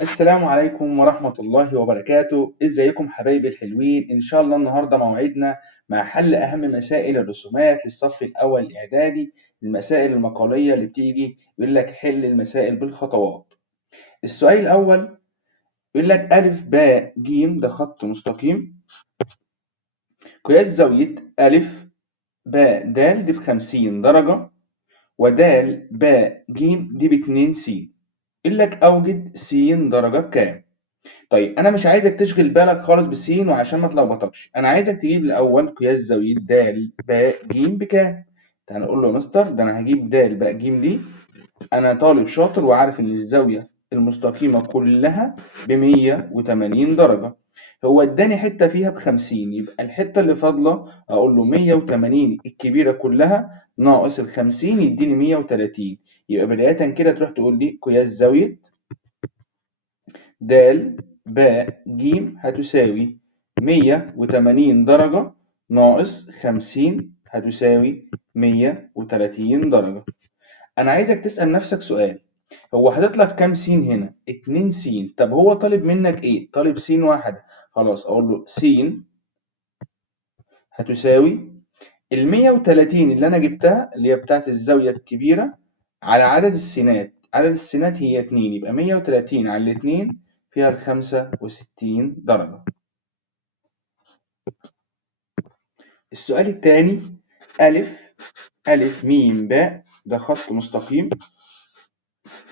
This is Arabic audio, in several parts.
السلام عليكم ورحمة الله وبركاته. ازيكم حبايبي الحلوين؟ ان شاء الله النهاردة موعدنا مع حل اهم مسائل الرسومات للصف الاول الاعدادي. المسائل المقالية اللي بتيجي يقول لك حل المسائل بالخطوات. السؤال الاول يقول لك الف باء ج، ده خط مستقيم، قياس زاوية الف باء د دي ب50 درجة، ودال باء ج دي ب2 س. يقول لك اوجد س درجة بكام؟ طيب انا مش عايزك تشغل بالك خالص بالسين، وعشان ما تلخبطكش انا عايزك تجيب الاول قياس زاويه د باء ج بكام. تعال نقول له يا مستر ده انا هجيب د باء ج دي، انا طالب شاطر وعارف ان الزاويه المستقيمه كلها ب 180 درجه. هو اداني حته فيها ب50، يبقى الحته اللي فاضله اقول له 180 الكبيره كلها ناقص ال50 يديني 130. يبقى بدايه كده تروح تقول لي قياس زاويه د باء ج هتساوي 180 درجة ناقص 50 هتساوي 130 درجة. أنا عايزك تسأل نفسك سؤال، هو هتطلع كام س هنا؟ 2 س. طب هو طالب منك إيه؟ طالب س واحدة. خلاص أقول له س هتساوي ال 130 اللي أنا جبتها اللي هي بتاعت الزاوية الكبيرة على عدد السينات. عدد السينات هي 2، يبقى 130 على الاتنين فيها ال65 درجة. السؤال التاني ألف ميم باء، ده خط مستقيم،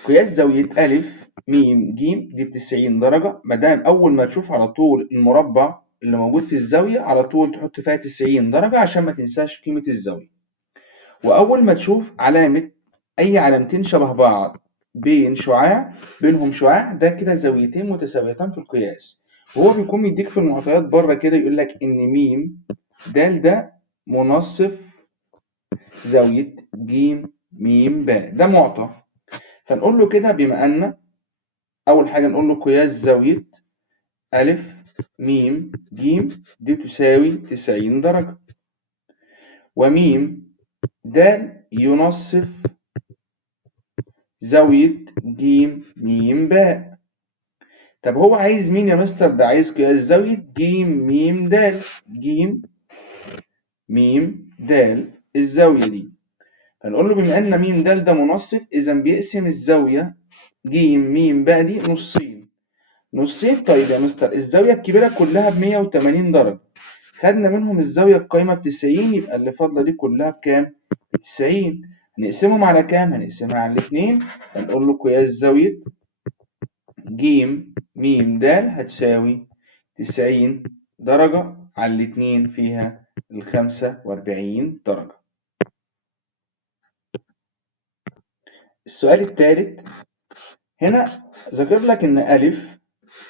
قياس زاوية ألف ميم جيم دي ب90 درجة. مادام أول ما تشوف على طول المربع اللي موجود في الزاوية على طول تحط فيها 90 درجة عشان ما تنساش قيمة الزاوية. وأول ما تشوف علامة أي علامتين شبه بعض بينهم شعاع، ده كده زاويتين متساويتان في القياس. وهو بيكون مديك في المعطيات بره كده يقول لك إن ميم د ده منصف زاوية ج م ب، ده معطى. فنقول له كده بما أن أول حاجة نقول له قياس زاوية أ م ج دي تساوي 90 درجة، وميم د ينصف زاوية ج م ب. طب هو عايز مين يا مستر؟ ده عايز قياس زاوية ج م د. ج م د الزاوية دي، فنقول له بما ان م د ده منصف اذا بيقسم الزاويه ج م بقى دي نصين. طيب يا مستر الزاويه الكبيره كلها ب 180 درجه، خدنا منهم الزاويه القايمه ب 90، يبقى اللي فاضله دي كلها بكام؟ ب 90. هنقسمهم على كام؟ هنقسمها على الاثنين. هنقول له قياس زاويه ج م د هتساوي 90 درجه على الاثنين فيها ال 45 درجه. السؤال الثالث هنا ذكر لك إن ألف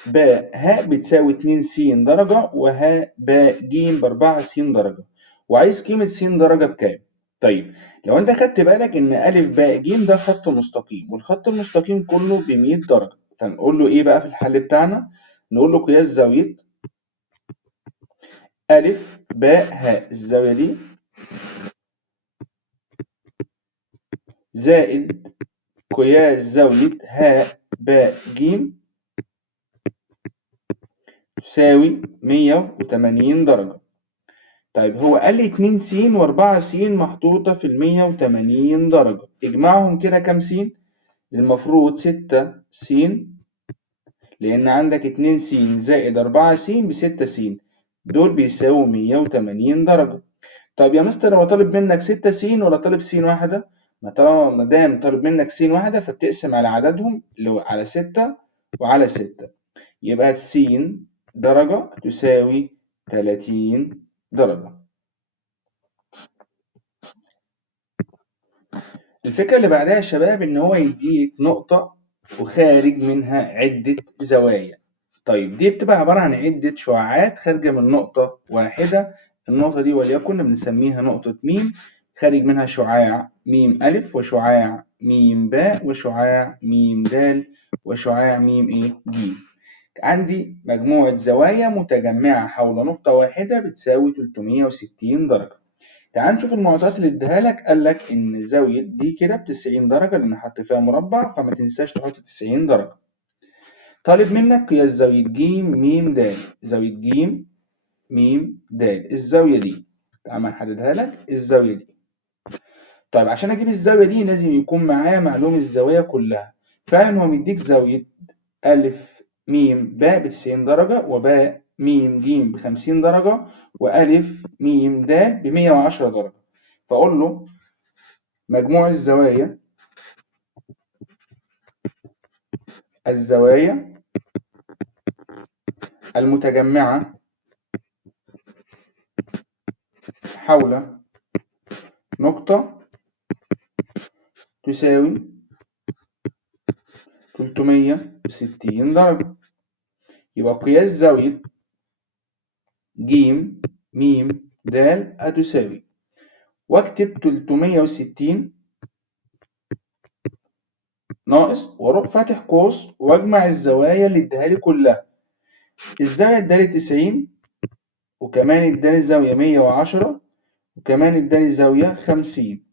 باء هاء بتساوي 2 س درجة، وهاء باء ج ب4 س درجة، وعايز قيمة س درجة بكام؟ طيب لو أنت خدت بالك إن ألف باء ج ده خط مستقيم، والخط المستقيم كله ب 100 درجة، فنقول له إيه بقى في الحل بتاعنا؟ نقول له قياس زاوية ألف باء هاء، الزاوية دي زائد قياس زاوية هاء باء ج تساوي 180 درجة. طيب هو قال لي 2 س و4 س محطوطة في ال 180 درجة، اجمعهم كده كام س؟ المفروض 6 س، لأن عندك 2 س زائد 4 س ب6 س، دول بيساووا 180 درجة. طيب يا مستر هو طالب منك 6 س ولا طالب س واحدة؟ ما طالما ما دام طالب منك س واحدة فبتقسم على عددهم اللي هو على 6 وعلى 6، يبقى س درجة تساوي 30 درجة. الفكرة اللي بعدها يا شباب إن هو يديك نقطة وخارج منها عدة زوايا. طيب دي بتبقى عبارة عن عدة شعاعات خارجة من نقطة واحدة. النقطة دي وليكن بنسميها نقطة م، خارج منها شعاع م أ وشعاع م باء وشعاع م د وشعاع م إيه ج. عندي مجموعة زوايا متجمعة حول نقطة واحدة بتساوي 360 درجة. تعال نشوف المعطيات اللي اديها لك. قال لك ان زاويه دي كده ب 90 درجه لان حط فيها مربع، فما تنساش تحط 90 درجه. طالب منك قياس زاوية ج م د. زاوية ج م د الزاوية دي، تعال نحددها لك الزاوية دي. طيب عشان اجيب الزاوية دي لازم يكون معايا معلوم الزوايا كلها. فعلا هو مديك زاوية أ م ب ب90 درجة، وب م ج ب50 درجة، وأ م د ب110 درجة. فأقول له مجموع الزوايا المتجمعة حول نقطة تساوي 360 درجة. يبقى قياس زاوية ج م د هتساوي، واكتب 360 ناقص واروح فاتح قوس واجمع الزوايا اللي اداها لي كلها. الزاوية ادالي 90، وكمان اداني الزاوية 110، وكمان اداني الزاوية 50.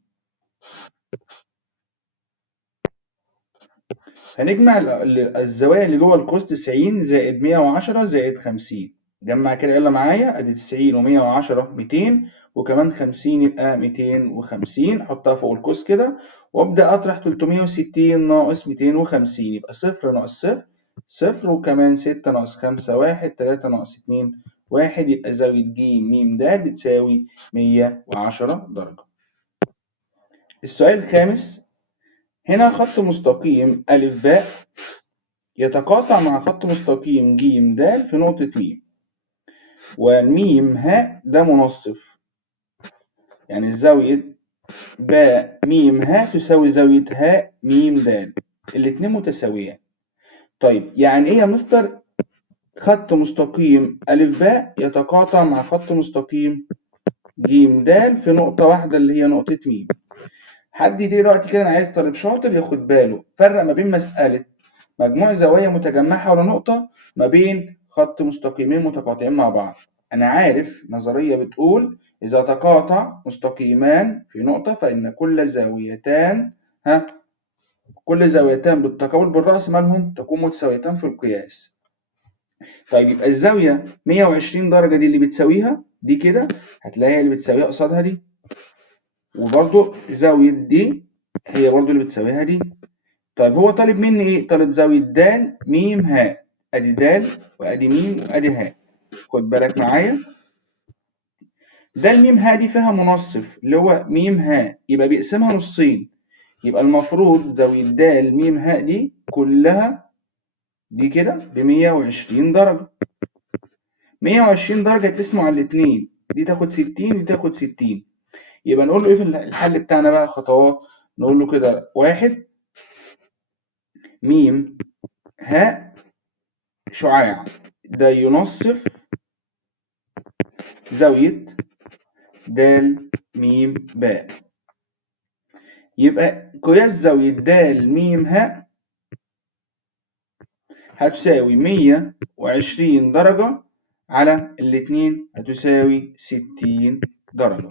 هنجمع الزوايا اللي جوه القوس 90 زائد 110 زائد 50. جمع كده يلا معايا، ادي 90 و110 200، وكمان 50 يبقى 250. حطها فوق القوس كده وابدا اطرح 360 ناقص 250، يبقى 0 ناقص 0 0، وكمان 6 ناقص 5 1، 3 ناقص 2 1، يبقى زاوية ج م د بتساوي 110 درجة. السؤال الخامس، هنا خط مستقيم أ ب يتقاطع مع خط مستقيم ج د في نقطة م، والميم ه ده منصف، يعني زاوية ب م ه تساوي زاوية ه م د، الاتنين متساويان. طيب يعني ايه يا مستر خط مستقيم أ ب يتقاطع مع خط مستقيم ج د في نقطة واحدة اللي هي نقطة م؟ حد دلوقتي كده انا عايز طالب شاطر ياخد باله فرق ما بين مسألة مجموع زوايا متجمعة حول نقطة ما بين خط مستقيمين متقاطعين مع بعض. أنا عارف نظرية بتقول إذا تقاطع مستقيمان في نقطة فإن كل زاويتان بالتقابل بالرأس مالهم تكون متساويتان في القياس. طيب يبقى الزاوية 120 درجة دي اللي بتساويها دي كده، هتلاقيها اللي بتساويها قصادها دي، وبرضو زاوية دي هي برضو اللي بتساويها دي. طيب هو طالب مني ايه؟ طالب زاوية د م ه، ادي د وادي م وادي ه. خد بالك معايا، د م ه دي فيها منصف اللي هو م ه، يبقى بيقسمها نصين، يبقى المفروض زاوية د م ه دي كلها دي كده ب 120 درجة. 120 درجة يتقسموا على الاتنين، دي تاخد 60 ودي تاخد 60. يبقى نقول له ايه في الحل بتاعنا بقى خطوات؟ نقول له كده 1 م ه شعاع ده ينصف زاوية د م ب، يبقى قياس زاوية د م ه هتساوي 120 درجة على الاتنين هتساوي 60 درجة.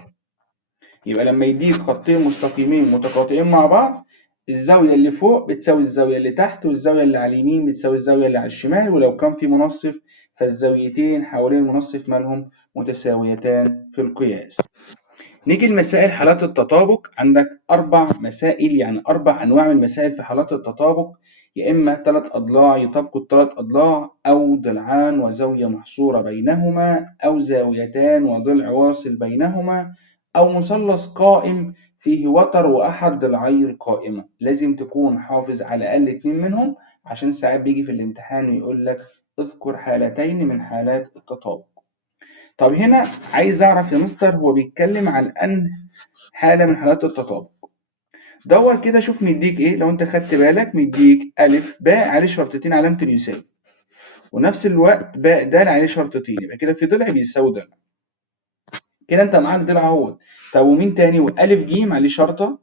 يبقى لما يديك خطين مستقيمين متقاطعين مع بعض، الزاوية اللي فوق بتساوي الزاوية اللي تحت، والزاوية اللي على اليمين بتساوي الزاوية اللي على الشمال، ولو كان في منصف فالزاويتين حوالين المنصف مالهم متساويتان في القياس. نيجي لمسائل حالات التطابق. عندك 4 مسائل، يعني 4 أنواع من المسائل في حالات التطابق، يا إما 3 أضلاع يطابقوا ال3 أضلاع، أو ضلعان وزاوية محصورة بينهما، أو زاويتان وضلع واصل بينهما، أو مثلث قائم فيه وتر وأحد ضلعي القائمة. لازم تكون حافظ على الأقل 2 منهم، عشان ساعات بيجي في الامتحان ويقول لك اذكر حالتين من حالات التطابق. طب هنا عايز اعرف يا مستر هو بيتكلم عن انهي حالة من حالات التطابق. دور كده شوف مديك ايه. لو انت خدت بالك مديك أ ب عليه شرطتين علامة اليساوي، ونفس الوقت ب د عليه شرطتين، يبقى كده في ضلع بيساوي ضلع. كده انت معاك ضلع اهوت. طب ومين تاني؟ وأ ج عليه شرطة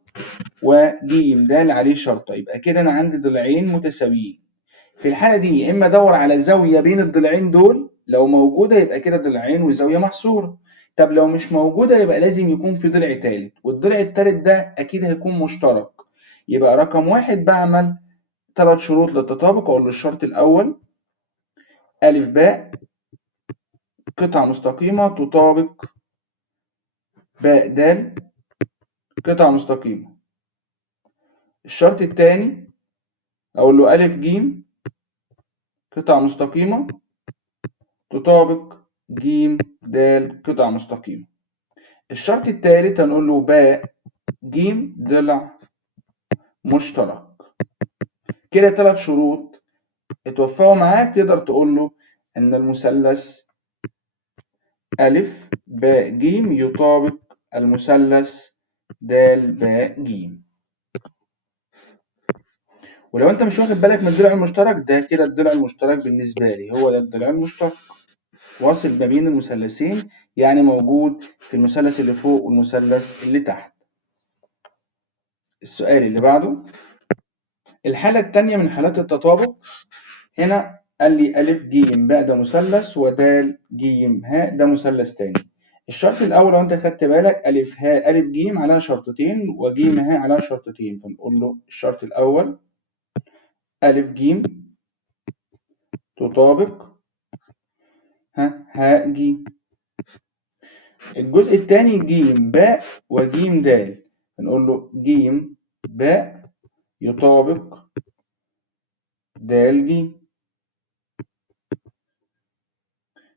وج د عليه شرطة، يبقى كده انا عندي ضلعين متساويين. في الحالة دي يا اما ادور على زاوية بين الضلعين دول، لو موجودة يبقى كده ضلعين وزاوية محصورة. طب لو مش موجودة يبقى لازم يكون في ضلع تالت، والضلع التالت ده أكيد هيكون مشترك. يبقى رقم 1 بعمل 3 شروط للتطابق. أقول له الشرط الأول ألف باء قطعة مستقيمة تطابق باء د قطعة مستقيمة. الشرط الثاني أقول له ألف ج قطعة مستقيمة تطابق ج د قطعة مستقيمة. الشرط الثالث هنقول له باء ج ضلع مشترك. كده 3 شروط اتوفقوا معاك، تقدر تقول له إن المثلث ألف باء ج يطابق المثلث د باء ج. ولو انت مش واخد بالك من الضلع المشترك ده، كده الضلع المشترك بالنسبة لي هو ده الضلع المشترك، واصل ما بين المثلثين، يعني موجود في المثلث اللي فوق والمثلث اللي تحت. السؤال اللي بعده، الحالة الثانية من حالات التطابق، هنا قال لي ألف ج باء ده مثلث ودال ج هاء ده مثلث تاني. الشرط الأول لو أنت خدت بالك ألف هاء ألف ج عليها شرطتين وج هاء عليها شرطتين، فنقول له الشرط الأول ألف ج تطابق هاء ج. الجزء الثاني ج باء وج د، هنقول له ج باء يطابق د ج.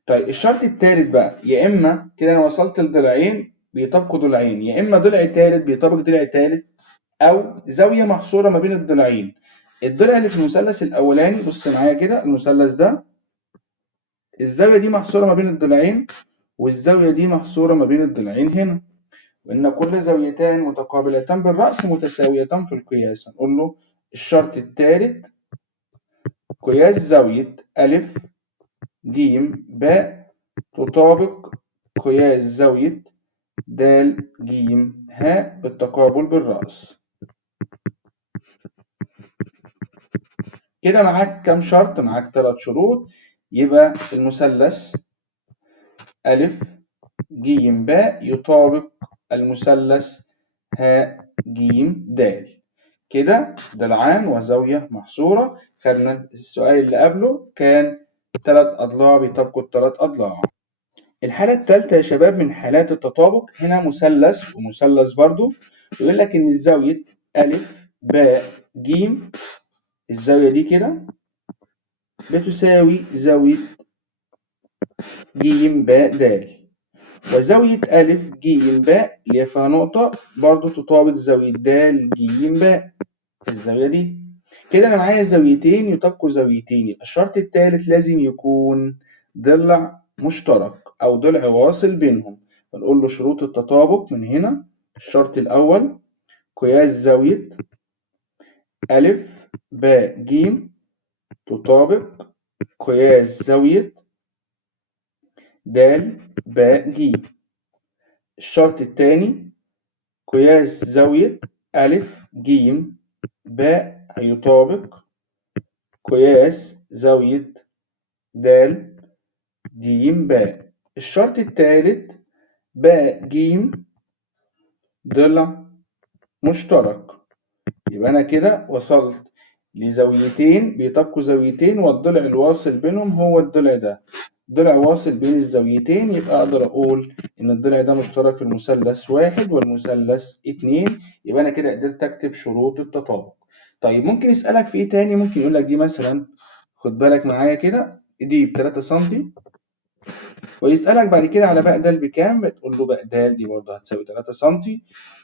طيب الشرط الثالث بقى، يا اما كده انا وصلت لضلعين بيطابقوا ضلعين، يا اما ضلع ثالث بيطابق ضلع ثالث، او زاويه محصوره ما بين الضلعين. الضلع اللي في المثلث الاولاني بص معايا كده، المثلث ده الزاويه دي محصوره ما بين الضلعين، والزاويه دي محصوره ما بين الضلعين هنا، وان كل زاويتان متقابلتان بالراس متساويتان في القياس. هنقول له الشرط الثالث قياس زاويه الف ج باء تطابق قياس زاوية د ج هاء بالتقابل بالرأس. كده معاك كام شرط؟ معاك 3 شروط. يبقى المثلث ألف ج باء يطابق المثلث هاء ج د. كده ضلعان وزاوية محصورة. خدنا السؤال اللي قبله كان 3 أضلاع بيطابقوا ال3 أضلاع. الحالة الثالثة يا شباب من حالات التطابق، هنا مثلث ومثلث برضو، يقول لك إن الزاوية ألف باء ج، الزاوية دي كده بتساوي زاوية ج باء د، وزاوية ألف ج باء اللي فيها نقطة برضو تطابق زاوية د ج باء، الزاوية دي. كده أنا معايا زاويتين يطابقوا زاويتين، يبقى الشرط الثالث لازم يكون ضلع مشترك أو ضلع واصل بينهم. فنقول له شروط التطابق من هنا. الشرط الأول قياس زاوية ألف باء ج تطابق قياس زاوية د باء ج. الشرط الثاني قياس زاوية ألف ج باء هيطابق قياس زاوية د ج باء. الشرط الثالث باء ج ضلع مشترك. يبقى أنا كده وصلت لزاويتين بيطابقوا زاويتين، والضلع الواصل بينهم هو الضلع ده، ضلع واصل بين الزاويتين، يبقى أقدر أقول إن الضلع ده مشترك في المثلث 1 والمثلث 2. يبقى أنا كده قدرت أكتب شروط التطابق. طيب ممكن يسألك في إيه تاني؟ ممكن يقول لك دي مثلا، خد بالك معايا كده، دي ب3 سم، ويسألك بعد كده على باء د بكام، بتقول له باء د دي برضه هتساوي 3 سم،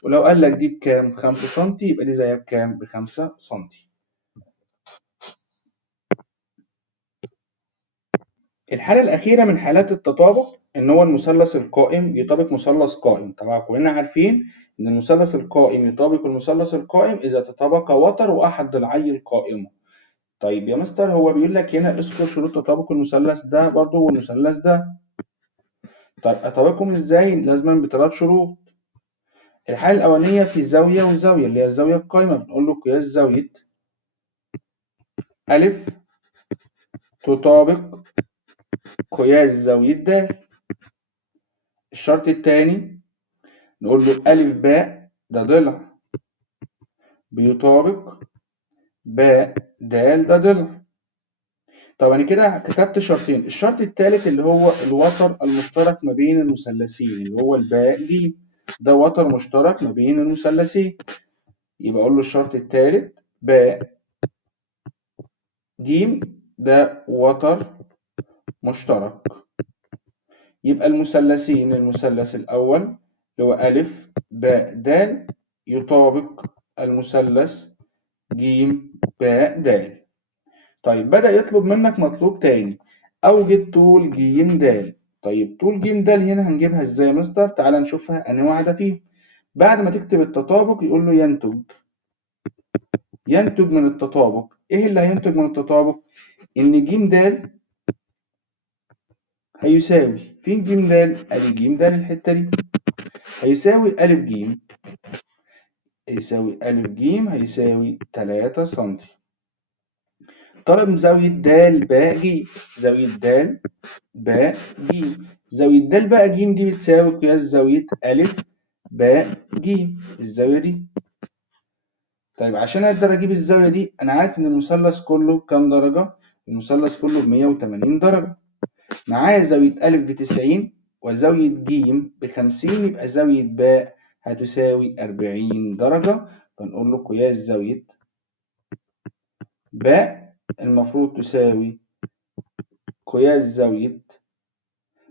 ولو قال لك دي بكام؟ 5 سم، يبقى دي زيها بكام؟ ب5 سم. الحالة الأخيرة من حالات التطابق إن هو المثلث القائم يطابق مثلث قائم. طبعا كلنا عارفين إن المثلث القائم يطابق المثلث القائم إذا تطابق وتر وأحد ضلعي القائمة. طيب يا مستر هو بيقول لك هنا اذكر شروط تطابق المثلث ده برضه والمثلث ده. طب أطابقهم إزاي؟ لازما ب3 شروط. الحالة الأولانية في زاوية وزاوية اللي هي الزاوية القائمة، بنقول له قياس زاوية ألف تطابق قياس زاوية د. الشرط الثاني نقول له ألف باء ده ضلع بيطابق باء د ده ضلع. طب أنا كده كتبت شرطين، الشرط التالت اللي هو الوتر المشترك ما بين المثلثين اللي هو الباء ج، ده وتر مشترك ما بين المثلثين، يبقى أقول له الشرط التالت باء ج ده وتر مشترك. يبقى المثلثين، المثلث الأول اللي هو أ باء د يطابق المثلث ج باء د. طيب بدأ يطلب منك مطلوب تاني، أوجد طول ج د. طيب طول ج د هنا هنجيبها ازاي يا مستر؟ تعال نشوفها أنهي واحدة فيهم. بعد ما تكتب التطابق يقول له ينتج من التطابق. إيه اللي هينتج من التطابق؟ إن ج د هيساوي فين ج د؟ أدي ج د الحتة دي هيساوي أ ج، هيساوي أ ج هيساوي 3 سم. طلب زاوية د باء ج، زاوية د باء ج، زاوية د باء ج دي بتساوي قياس زاوية أ باء ج، الزاوية دي. طيب عشان أقدر أجيب الزاوية دي أنا عارف إن المثلث كله كام درجة؟ المثلث كله ب180 درجة. معايا زاوية أ ب90 وزاوية ج ب50، يبقى زاوية باء هتساوي 40 درجة. فنقول له قياس زاوية باء المفروض تساوي قياس زاوية،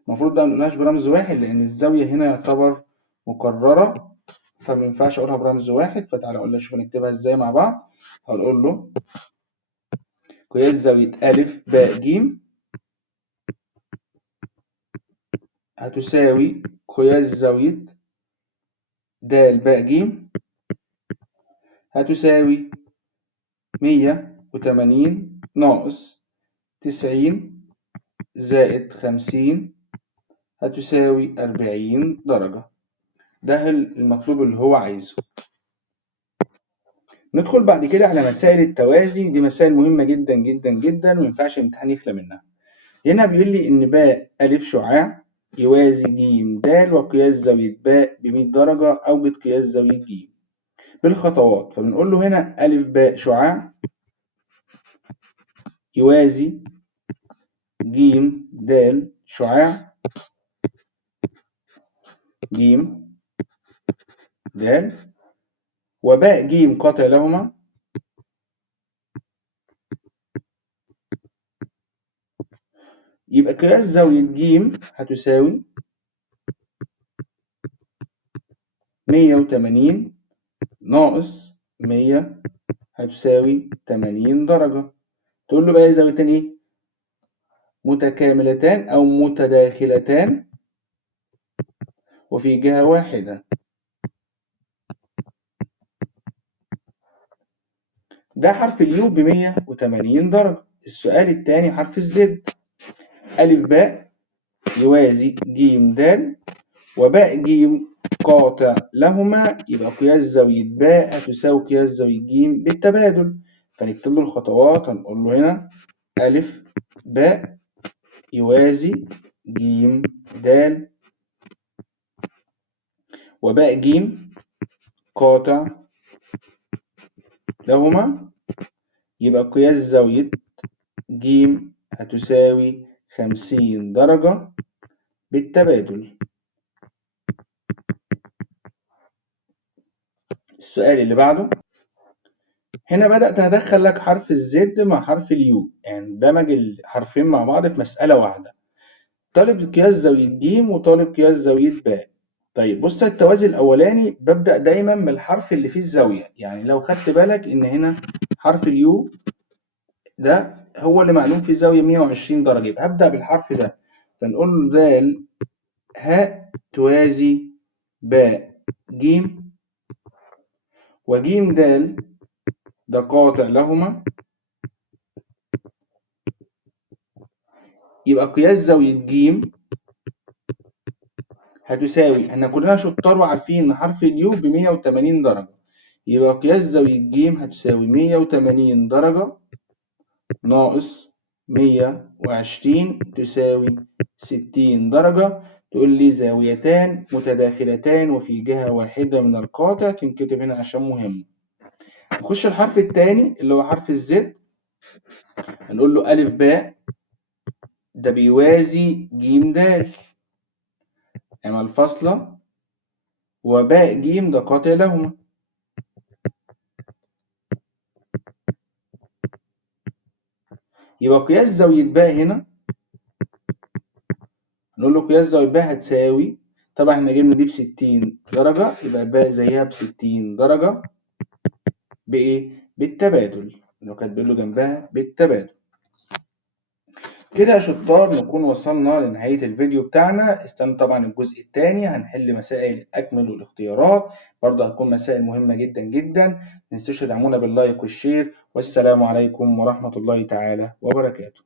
المفروض ده منقولهاش برمز واحد لأن الزاوية هنا يعتبر مكررة فمينفعش أقولها برمز واحد. فتعالى أقول له شوف نكتبها إزاي مع بعض. هنقول له قياس زاوية أ باء ج هتساوي قياس زاوية د باء ج هتساوي 180 ناقص 90 زائد 50 هتساوي 40 درجة. ده المطلوب اللي هو عايزه. ندخل بعد كده على مسائل التوازي، دي مسائل مهمة جدا جدا جدا ومينفعش الامتحان يخلى منها. هنا بيقول لي إن باء أ شعاع يوازي ج د وقياس زاوية باء ب100 درجة، أوجد قياس زاوية ج بالخطوات. فبنقول له هنا أ باء شعاع يوازي ج د شعاع ج د، وباء ج قاطع لهما يبقى قياس زاوية ج هتساوي 180 ناقص 100 هتساوي 80 درجة. تقول له بقى زاويتين ايه؟ متكاملتان أو متداخلتان وفي جهة واحدة. ده حرف اليو ب180 درجة. السؤال الثاني حرف الزد، أ باء يوازي ج د وباء ج قاطع لهما، يبقى قياس زاوية باء هتساوي قياس زاوية ج بالتبادل. فنكتب له الخطوات. هنقول له هنا أ باء يوازي ج د وباء ج قاطع لهما، يبقى قياس زاوية ج هتساوي 50 درجة بالتبادل. السؤال اللي بعده، هنا بدأت أدخل لك حرف الزد مع حرف اليو، يعني دمج الحرفين مع بعض في مسألة واحدة. طالب قياس زاوية ج وطالب قياس زاوية باء. طيب بص التوازي الأولاني ببدأ دايما من الحرف اللي فيه الزاوية، يعني لو خدت بالك إن هنا حرف اليو ده هو اللي معلوم فيه الزاوية 120 درجة، يبقى هبدأ بالحرف ده. فنقول له د هاء توازي باء ج وج د ده قاطع لهما، يبقى قياس زاوية ج هتساوي، احنا كلنا شطار وعارفين ان حرف اليو ب180 درجة، يبقى قياس زاوية ج هتساوي 180 درجة ناقص 120 تساوي 60 درجة. تقول لي زاويتان متداخلتان وفي جهة واحدة من القاطع، تنكتب هنا عشان مهم. نخش الحرف الثاني اللي هو حرف الزد. هنقول له أ ب ده بيوازي ج د، اعمل فاصلة وباء ج ده قاطع لهما. يبقى قياس زاوية باء هنا، نقول له قياس زاوية باء هتساوي، طبعا احنا جبنا دي ب60 درجة، يبقى باء زيها ب60 درجة بإيه؟ بالتبادل، لو كاتبين له جنبها بالتبادل. كده يا شطار نكون وصلنا لنهاية الفيديو بتاعنا. استنوا طبعا الجزء الثاني، هنحل مسائل الأكمل والاختيارات، برضه هتكون مسائل مهمة جدا جدا. متنسوش تدعمونا باللايك والشير، والسلام عليكم ورحمة الله تعالى وبركاته.